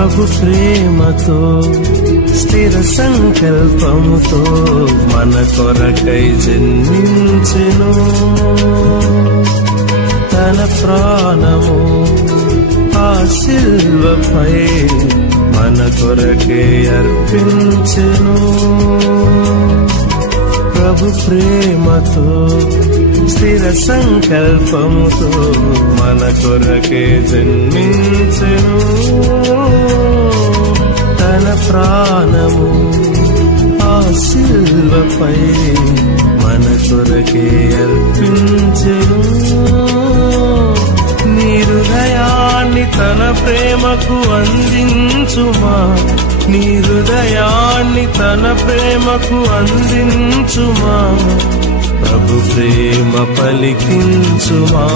ప్రభు ప్రేమతో స్థిర సంకల్పముతో మన కొరకై జన్మించెను. తన ప్రాణము ఆ సిల్వపై మన కొరకే అర్పించెను. ప్రభు ప్రేమతో స్థిర సంకల్పముతో మన కొరకే జన్మించెను. తన ప్రాణము ఆ సిల్వపై మన కొరకే అర్పించెను. నీ హృదయాన్ని తన ప్రేమకు అందించుమా, నీ హృదయాన్ని తన ప్రేమకు అందించుమా, ప్రభు ప్రేమ పలికించుమా.